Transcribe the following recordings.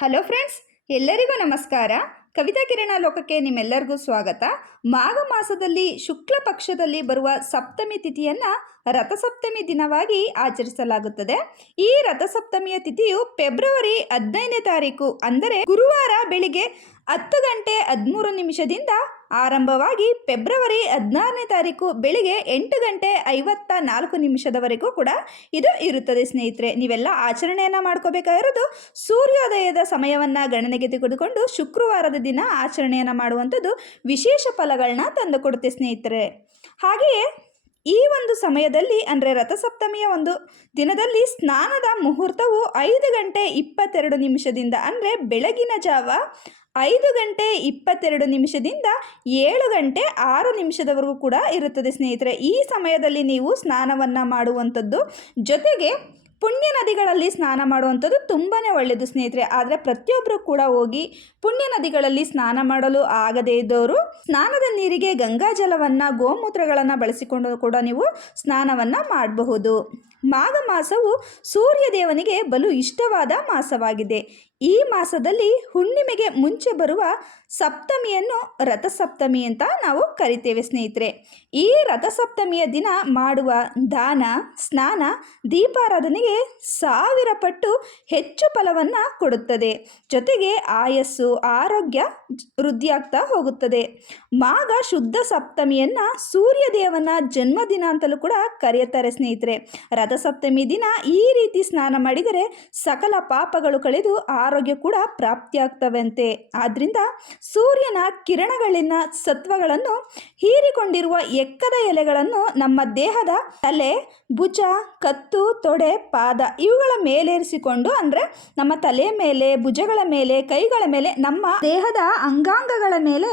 Hello friends ಎಲ್ಲರಿಗೂ ನಮಸ್ಕಾರ. ಕವಿತಾ ಕಿರಣ ಲೋಕಕ್ಕೆ ನಿಮ್ಮೆಲ್ಲರಿಗೂ ಸ್ವಾಗತ. ಮಾಘ ಮಾಸದಲ್ಲಿ ಶುಕ್ಲ ಪಕ್ಷದಲ್ಲಿ ಬರುವ ಸಪ್ತಮಿ ತಿಥಿಯನ್ನು ರಥಸಪ್ತಮಿ ದಿನವಾಗಿ ಆಚರಿಸಲಾಗುತ್ತದೆ. ಈ ರಥಸಪ್ತಮಿಯ ತಿಥಿಯು ಫೆಬ್ರವರಿ ಹದಿನೈದನೇ ತಾರೀಕು, ಅಂದರೆ ಗುರುವಾರ ಬೆಳಿಗ್ಗೆ ಹತ್ತು ಗಂಟೆ ಹದಿಮೂರು ನಿಮಿಷದಿಂದ ಆರಂಭವಾಗಿ ಫೆಬ್ರವರಿ ಹದಿನಾರನೇ ತಾರೀಕು ಬೆಳಿಗ್ಗೆ ಎಂಟು ಗಂಟೆ ಐವತ್ತ ನಾಲ್ಕು ನಿಮಿಷದವರೆಗೂ ಕೂಡ ಇದು ಇರುತ್ತದೆ, ಸ್ನೇಹಿತರೆ. ನೀವೆಲ್ಲ ಆಚರಣೆಯನ್ನು ಮಾಡ್ಕೋಬೇಕಾಗಿರೋದು ಸೂರ್ಯೋದಯದ ಸಮಯವನ್ನು ಗಣನೆಗೆ ತೆಗೆದುಕೊಂಡು ಶುಕ್ರವಾರದ ದಿನ ಆಚರಣೆಯನ್ನು ಮಾಡುವಂಥದ್ದು ವಿಶೇಷ ಫಲಗಳನ್ನ ತಂದುಕೊಡುತ್ತೆ ಸ್ನೇಹಿತರೆ. ಹಾಗೆಯೇ ಈ ಒಂದು ಸಮಯದಲ್ಲಿ, ಅಂದರೆ ರಥಸಪ್ತಮಿಯ ಒಂದು ದಿನದಲ್ಲಿ ಸ್ನಾನದ ಮುಹೂರ್ತವು ಐದು ಗಂಟೆ ಇಪ್ಪತ್ತೆರಡು ನಿಮಿಷದಿಂದ, ಅಂದರೆ ಬೆಳಗಿನ ಜಾವ ಐದು ಗಂಟೆ ಇಪ್ಪತ್ತೆರಡು ನಿಮಿಷದಿಂದ ಏಳು ಗಂಟೆ ಆರು ನಿಮಿಷದವರೆಗೂ ಕೂಡ ಇರುತ್ತದೆ ಸ್ನೇಹಿತರೆ. ಈ ಸಮಯದಲ್ಲಿ ನೀವು ಸ್ನಾನವನ್ನು ಮಾಡುವಂಥದ್ದು ಜೊತೆಗೆ ಪುಣ್ಯ ನದಿಗಳಲ್ಲಿ ಸ್ನಾನ ಮಾಡುವಂಥದ್ದು ತುಂಬಾ ಒಳ್ಳೆಯದು ಸ್ನೇಹಿತರೆ. ಆದರೆ ಪ್ರತಿಯೊಬ್ಬರು ಕೂಡ ಹೋಗಿ ಪುಣ್ಯ ನದಿಗಳಲ್ಲಿ ಸ್ನಾನ ಮಾಡಲು ಆಗದೇ ಇದ್ದವರು ಸ್ನಾನದ ನೀರಿಗೆ ಗಂಗಾ ಜಲವನ್ನು, ಗೋಮೂತ್ರಗಳನ್ನು ಬಳಸಿಕೊಂಡು ಕೂಡ ನೀವು ಸ್ನಾನವನ್ನು ಮಾಡಬಹುದು. ಮಾಘ ಮಾಸವು ಸೂರ್ಯ ದೇವನಿಗೆ ಬಲು ಇಷ್ಟವಾದ ಮಾಸವಾಗಿದೆ. ಈ ಮಾಸದಲ್ಲಿ ಹುಣ್ಣಿಮೆಗೆ ಮುಂಚೆ ಬರುವ ಸಪ್ತಮಿಯನ್ನು ರಥಸಪ್ತಮಿ ಅಂತ ನಾವು ಕರಿತೇವೆ, ಸ್ನೇಹಿತರೆ. ಈ ರಥಸಪ್ತಮಿಯ ದಿನ ಮಾಡುವ ದಾನ, ಸ್ನಾನ, ದೀಪಾರಾಧನೆಗೆ ಸಾವಿರ ಪಟ್ಟು ಹೆಚ್ಚು ಫಲವನ್ನು ಕೊಡುತ್ತದೆ. ಜೊತೆಗೆ ಆಯಸ್ಸು, ಆರೋಗ್ಯ ವೃದ್ಧಿಯಾಗ್ತಾ ಹೋಗುತ್ತದೆ. ಮಾಘ ಶುದ್ಧ ಸಪ್ತಮಿಯನ್ನು ಸೂರ್ಯದೇವನ ಜನ್ಮದಿನ ಅಂತಲೂ ಕೂಡ ಕರೆಯುತ್ತಾರೆ, ಸ್ನೇಹಿತರೆ. ರಥಸಪ್ತಮಿ ದಿನ ಈ ರೀತಿ ಸ್ನಾನ ಮಾಡಿದರೆ ಸಕಲ ಪಾಪಗಳು ಕಳೆದು ಆರೋಗ್ಯ ಕೂಡ ಪ್ರಾಪ್ತಿಯಾಗ್ತವಂತೆ. ಆದ್ದರಿಂದ ಸೂರ್ಯನ ಕಿರಣಗಳಿನ ಸತ್ವಗಳನ್ನು ಹೀರಿಕೊಂಡಿರುವ ಎಕ್ಕದ ಎಲೆಗಳನ್ನು ನಮ್ಮ ದೇಹದ ತಲೆ, ಭುಜ, ಕತ್ತು, ತೊಡೆ, ಪಾದ ಇವುಗಳ ಮೇಲೇರಿಸಿಕೊಂಡು ಅಂದರೆ ನಮ್ಮ ತಲೆ ಮೇಲೆ, ಭುಜಗಳ ಮೇಲೆ, ಕೈಗಳ ಮೇಲೆ, ನಮ್ಮ ದೇಹದ ಅಂಗಾಂಗಗಳ ಮೇಲೆ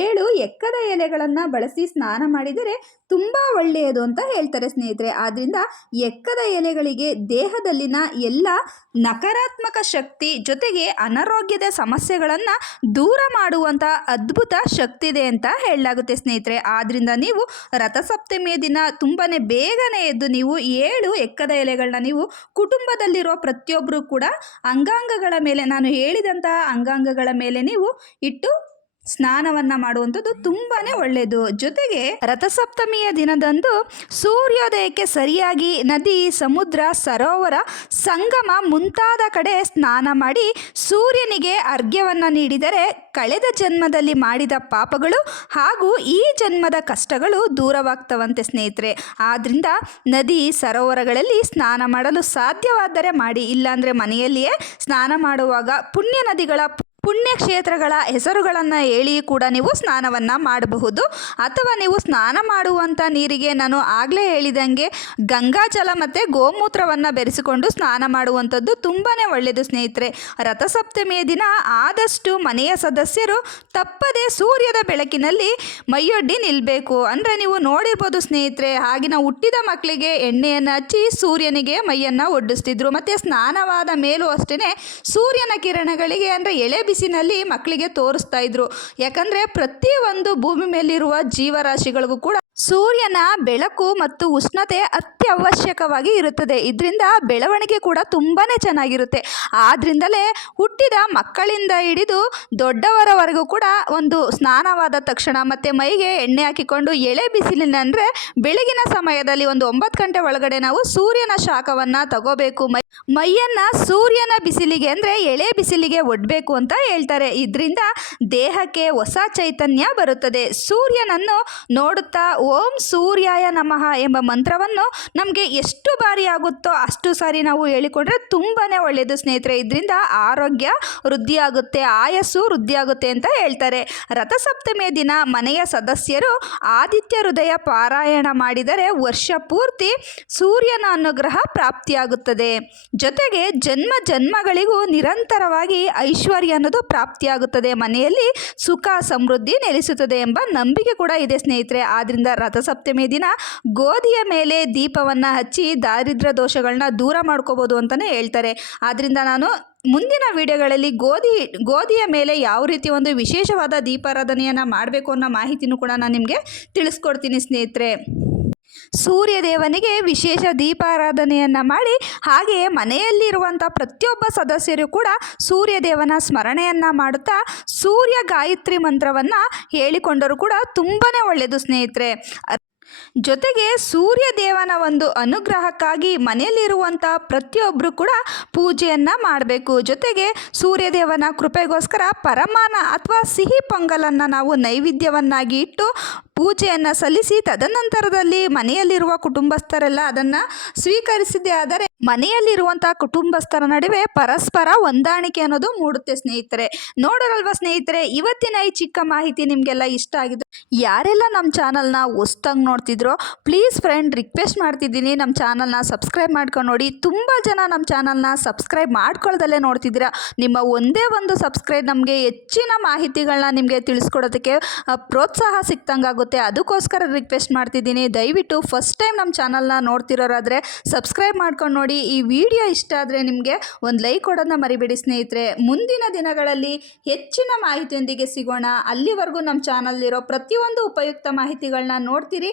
ಏಳು ಎಕ್ಕದ ಎಲೆಗಳನ್ನು ಬಳಸಿ ಸ್ನಾನ ಮಾಡಿದರೆ ತುಂಬ ಒಳ್ಳೆಯದು ಅಂತ ಹೇಳ್ತಾರೆ ಸ್ನೇಹಿತರೆ. ಆದ್ದರಿಂದ ಎಕ್ಕದ ಎಲೆಗಳಿಗೆ ದೇಹದಲ್ಲಿನ ಎಲ್ಲ ನಕಾರಾತ್ಮಕ ಶಕ್ತಿ ಜೊತೆಗೆ ಅನಾರೋಗ್ಯದ ಸಮಸ್ಯೆಗಳನ್ನು ದೂರ ಮಾಡುವಂಥ ಅದ್ಭುತ ಶಕ್ತಿ ಇದೆ ಅಂತ ಹೇಳಲಾಗುತ್ತೆ ಸ್ನೇಹಿತರೆ. ಆದ್ದರಿಂದ ನೀವು ರಥಸಪ್ತಮಿಯ ದಿನ ತುಂಬಾ ಬೇಗನೆ ಎದ್ದು ನೀವು ಏಳು ಎಕ್ಕದ ಎಲೆಗಳನ್ನ ನೀವು ಕುಟುಂಬದಲ್ಲಿರೋ ಪ್ರತಿಯೊಬ್ಬರು ಕೂಡ ಅಂಗಾಂಗಗಳ ಮೇಲೆ ನಾನು ಹೇಳಿದಂತಹ ಅಂಗಾಂಗಗಳ ಮೇಲೆ ನೀವು ಇಟ್ಟು ಸ್ನಾನವನ್ನು ಮಾಡುವಂಥದ್ದು ತುಂಬಾ ಒಳ್ಳೆಯದು ಜೊತೆಗೆ ರಥಸಪ್ತಮಿಯ ದಿನದಂದು ಸೂರ್ಯೋದಯಕ್ಕೆ ಸರಿಯಾಗಿ ನದಿ, ಸಮುದ್ರ, ಸರೋವರ, ಸಂಗಮ ಮುಂತಾದ ಕಡೆ ಸ್ನಾನ ಮಾಡಿ ಸೂರ್ಯನಿಗೆ ಅರ್ಘ್ಯವನ್ನು ನೀಡಿದರೆ ಕಳೆದ ಜನ್ಮದಲ್ಲಿ ಮಾಡಿದ ಪಾಪಗಳು ಹಾಗೂ ಈ ಜನ್ಮದ ಕಷ್ಟಗಳು ದೂರವಾಗ್ತವಂತೆ ಸ್ನೇಹಿತರೆ. ಆದ್ದರಿಂದ ನದಿ, ಸರೋವರಗಳಲ್ಲಿ ಸ್ನಾನ ಮಾಡಲು ಸಾಧ್ಯವಾದರೆ ಮಾಡಿ. ಇಲ್ಲಾಂದರೆ ಮನೆಯಲ್ಲಿಯೇ ಸ್ನಾನ ಮಾಡುವಾಗ ಪುಣ್ಯ ನದಿಗಳ ಪುಣ್ಯಕ್ಷೇತ್ರಗಳ ಹೆಸರುಗಳನ್ನು ಹೇಳಿ ಕೂಡ ನೀವು ಸ್ನಾನವನ್ನು ಮಾಡಬಹುದು. ಅಥವಾ ನೀವು ಸ್ನಾನ ಮಾಡುವಂಥ ನೀರಿಗೆ ನಾನು ಆಗಲೇ ಹೇಳಿದಂಗೆ ಗಂಗಾಜಲ ಮತ್ತು ಗೋಮೂತ್ರವನ್ನು ಬೆರೆಸಿಕೊಂಡು ಸ್ನಾನ ಮಾಡುವಂಥದ್ದು ತುಂಬಾ ಒಳ್ಳೆಯದು ಸ್ನೇಹಿತರೆ. ರಥಸಪ್ತಮಿಯ ದಿನ ಆದಷ್ಟು ಮನೆಯ ಸದಸ್ಯರು ತಪ್ಪದೆ ಸೂರ್ಯದ ಬೆಳಕಿನಲ್ಲಿ ಮೈಯೊಡ್ಡಿ ನಿಲ್ಲಬೇಕು ಅಂದರೆ ನೀವು ನೋಡಿರ್ಬೋದು ಸ್ನೇಹಿತರೆ, ಆಗಿನ ಹುಟ್ಟಿದ ಮಕ್ಕಳಿಗೆ ಎಣ್ಣೆಯನ್ನು ಹಚ್ಚಿ ಸೂರ್ಯನಿಗೆ ಮೈಯನ್ನು ಒಡ್ಡಿಸ್ತಿದ್ರು. ಮತ್ತು ಸ್ನಾನವಾದ ಮೇಲೂ ಅಷ್ಟೇ ಸೂರ್ಯನ ಕಿರಣಗಳಿಗೆ ಅಂದರೆ ಎಳೆ ಬಿಸಿನಲ್ಲಿ ಮಕ್ಕಳಿಗೆ ತೋರಿಸ್ತಾ ಇದ್ರು. ಯಾಕಂದರೆ ಪ್ರತಿಯೊಂದು ಭೂಮಿ ಮೇಲಿರುವ ಜೀವರಾಶಿಗಳಿಗೂ ಕೂಡ ಸೂರ್ಯನ ಬೆಳಕು ಮತ್ತು ಉಷ್ಣತೆ ಅತ್ಯವಶ್ಯಕವಾಗಿ ಇರುತ್ತದೆ. ಇದರಿಂದ ಬೆಳವಣಿಗೆ ಕೂಡ ತುಂಬಾ ಚೆನ್ನಾಗಿರುತ್ತೆ. ಆದ್ದರಿಂದಲೇ ಹುಟ್ಟಿದ ಮಕ್ಕಳಿಂದ ಹಿಡಿದು ದೊಡ್ಡವರವರೆಗೂ ಕೂಡ ಒಂದು ಸ್ನಾನವಾದ ತಕ್ಷಣ ಮತ್ತು ಮೈಗೆ ಎಣ್ಣೆ ಹಾಕಿಕೊಂಡು ಎಳೆ ಬಿಸಿಲಿನ ಅಂದರೆ ಬೆಳಗಿನ ಸಮಯದಲ್ಲಿ ಒಂದು ಒಂಬತ್ತು ಗಂಟೆ ಒಳಗಡೆ ನಾವು ಸೂರ್ಯನ ಶಾಖವನ್ನು ತಗೋಬೇಕು. ಮೈ ಮೈಯನ್ನು ಸೂರ್ಯನ ಬಿಸಿಲಿಗೆ ಅಂದರೆ ಎಳೆ ಬಿಸಿಲಿಗೆ ಒಡ್ಬೇಕು ಅಂತ ಹೇಳ್ತಾರೆ. ಇದರಿಂದ ದೇಹಕ್ಕೆ ಹೊಸ ಚೈತನ್ಯ ಬರುತ್ತದೆ. ಸೂರ್ಯನನ್ನು ನೋಡುತ್ತಾ ಓಂ ಸೂರ್ಯಾಯ ನಮಃ ಎಂಬ ಮಂತ್ರವನ್ನು ನಮಗೆ ಎಷ್ಟು ಬಾರಿ ಆಗುತ್ತೋ ಅಷ್ಟು ಸಾರಿ ನಾವು ಹೇಳಿಕೊಂಡ್ರೆ ತುಂಬಾ ಒಳ್ಳೆಯದು ಸ್ನೇಹಿತರೆ. ಇದರಿಂದ ಆರೋಗ್ಯ ವೃದ್ಧಿಯಾಗುತ್ತೆ, ಆಯಸ್ಸು ವೃದ್ಧಿಯಾಗುತ್ತೆ ಅಂತ ಹೇಳ್ತಾರೆ. ರಥಸಪ್ತಮಿಯ ದಿನ ಮನೆಯ ಸದಸ್ಯರು ಆದಿತ್ಯ ಹೃದಯ ಪಾರಾಯಣ ಮಾಡಿದರೆ ವರ್ಷ ಪೂರ್ತಿ ಸೂರ್ಯನ ಅನುಗ್ರಹ ಪ್ರಾಪ್ತಿಯಾಗುತ್ತದೆ. ಜೊತೆಗೆ ಜನ್ಮ ಜನ್ಮಗಳಿಗೂ ನಿರಂತರವಾಗಿ ಐಶ್ವರ್ಯ ಅನ್ನೋದು ಪ್ರಾಪ್ತಿಯಾಗುತ್ತದೆ. ಮನೆಯಲ್ಲಿ ಸುಖ, ಸಮೃದ್ಧಿ ನೆಲೆಸುತ್ತದೆ ಎಂಬ ನಂಬಿಕೆ ಕೂಡ ಇದೆ ಸ್ನೇಹಿತರೆ. ಆದ್ದರಿಂದ ರಥಸಪ್ತಮಿ ದಿನ ಗೋಧಿಯ ಮೇಲೆ ದೀಪವನ್ನು ಹಚ್ಚಿ ದಾರಿದ್ರ ದೋಷಗಳನ್ನ ದೂರ ಮಾಡ್ಕೋಬೋದು ಅಂತಲೇ ಹೇಳ್ತಾರೆ. ಆದ್ದರಿಂದ ನಾನು ಮುಂದಿನ ವಿಡಿಯೋಗಳಲ್ಲಿ ಗೋಧಿ, ಗೋಧಿಯ ಮೇಲೆ ಯಾವ ರೀತಿ ಒಂದು ವಿಶೇಷವಾದ ದೀಪಾರಾಧನೆಯನ್ನು ಮಾಡಬೇಕು ಅನ್ನೋ ಮಾಹಿತಿನೂ ಕೂಡ ನಾನು ನಿಮಗೆ ತಿಳಿಸ್ಕೊಡ್ತೀನಿ ಸ್ನೇಹಿತರೆ. ಸೂರ್ಯದೇವನಿಗೆ ವಿಶೇಷ ದೀಪಾರಾಧನೆಯನ್ನು ಮಾಡಿ, ಹಾಗೆಯೇ ಮನೆಯಲ್ಲಿರುವಂಥ ಪ್ರತಿಯೊಬ್ಬ ಸದಸ್ಯರು ಕೂಡ ಸೂರ್ಯದೇವನ ಸ್ಮರಣೆಯನ್ನು ಮಾಡುತ್ತಾ ಸೂರ್ಯ ಗಾಯತ್ರಿ ಮಂತ್ರವನ್ನು ಹೇಳಿಕೊಂಡರೂ ಕೂಡ ತುಂಬಾ ಒಳ್ಳೆಯದು ಸ್ನೇಹಿತರೆ. ಜೊತೆಗೆ ಸೂರ್ಯದೇವನ ಒಂದು ಅನುಗ್ರಹಕ್ಕಾಗಿ ಮನೆಯಲ್ಲಿರುವಂಥ ಪ್ರತಿಯೊಬ್ಬರು ಕೂಡ ಪೂಜೆಯನ್ನು ಮಾಡಬೇಕು. ಜೊತೆಗೆ ಸೂರ್ಯದೇವನ ಕೃಪೆಗೋಸ್ಕರ ಪರಮಾನ ಅಥವಾ ಸಿಹಿ ಪೊಂಗಲನ್ನು ನಾವು ನೈವೇದ್ಯವನ್ನಾಗಿ ಇಟ್ಟು ಪೂಜೆಯನ್ನು ಸಲ್ಲಿಸಿ, ತದನಂತರದಲ್ಲಿ ಮನೆಯಲ್ಲಿರುವ ಕುಟುಂಬಸ್ಥರೆಲ್ಲ ಅದನ್ನು ಸ್ವೀಕರಿಸಿದೆ ಆದರೆ ಮನೆಯಲ್ಲಿರುವಂಥ ಕುಟುಂಬಸ್ಥರ ನಡುವೆ ಪರಸ್ಪರ ಹೊಂದಾಣಿಕೆ ಅನ್ನೋದು ಮೂಡುತ್ತೆ ಸ್ನೇಹಿತರೆ. ನೋಡೋರಲ್ವ ಸ್ನೇಹಿತರೆ, ಇವತ್ತಿನ ಈ ಚಿಕ್ಕ ಮಾಹಿತಿ ನಿಮಗೆಲ್ಲ ಇಷ್ಟ ಆಗಿದೆ ಯಾರೆಲ್ಲ ನಮ್ಮ ಚಾನಲ್ನ ಹೊಸ್ದಾಗಿ ನೋಡ್ತಿದ್ರೋ ಪ್ಲೀಸ್ ಫ್ರೆಂಡ್ ರಿಕ್ವೆಸ್ಟ್ ಮಾಡ್ತಿದ್ದೀನಿ. ನಮ್ಮ ಚಾನಲ್ನ ಸಬ್ಸ್ಕ್ರೈಬ್ ಮಾಡ್ಕೊಂಡು ನೋಡಿ. ತುಂಬ ಜನ ನಮ್ಮ ಚಾನಲ್ನ ಸಬ್ಸ್ಕ್ರೈಬ್ ಮಾಡ್ಕೊಳ್ದಲ್ಲೇ ನೋಡ್ತಿದ್ದೀರಾ. ನಿಮ್ಮ ಒಂದೇ ಒಂದು ಸಬ್ಸ್ಕ್ರೈಬ್ ನಮಗೆ ಹೆಚ್ಚಿನ ಮಾಹಿತಿಗಳನ್ನ ನಿಮಗೆ ತಿಳಿಸ್ಕೊಡೋದಕ್ಕೆ ಪ್ರೋತ್ಸಾಹ ಸಿಕ್ತಂಗಾಗುತ್ತೆ. ಅದಕ್ಕೋಸ್ಕರ ರಿಕ್ವೆಸ್ಟ್ ಮಾಡ್ತಿದ್ದೀನಿ. ದಯವಿಟ್ಟು ಫಸ್ಟ್ ಟೈಮ್ ನಮ್ಮ ಚಾನಲ್ನ ನೋಡ್ತಿರೋರಾದರೆ ಸಬ್ಸ್ಕ್ರೈಬ್ ಮಾಡ್ಕೊಂಡು ನೋಡಿ. ಈ ವಿಡಿಯೋ ಇಷ್ಟ ಆದರೆ ನಿಮಗೆ ಒಂದು ಲೈಕ್ ಕೊಡೋದನ್ನ ಮರಿಬೇಡಿ ಸ್ನೇಹಿತರೆ. ಮುಂದಿನ ದಿನಗಳಲ್ಲಿ ಹೆಚ್ಚಿನ ಮಾಹಿತಿಯೊಂದಿಗೆ ಸಿಗೋಣ. ಅಲ್ಲಿವರೆಗೂ ನಮ್ಮ ಚಾನಲ್ಲಿರೋ ಪ್ರತಿಯೊಂದು ಉಪಯುಕ್ತ ಮಾಹಿತಿಗಳನ್ನ ನೋಡ್ತೀರಿ.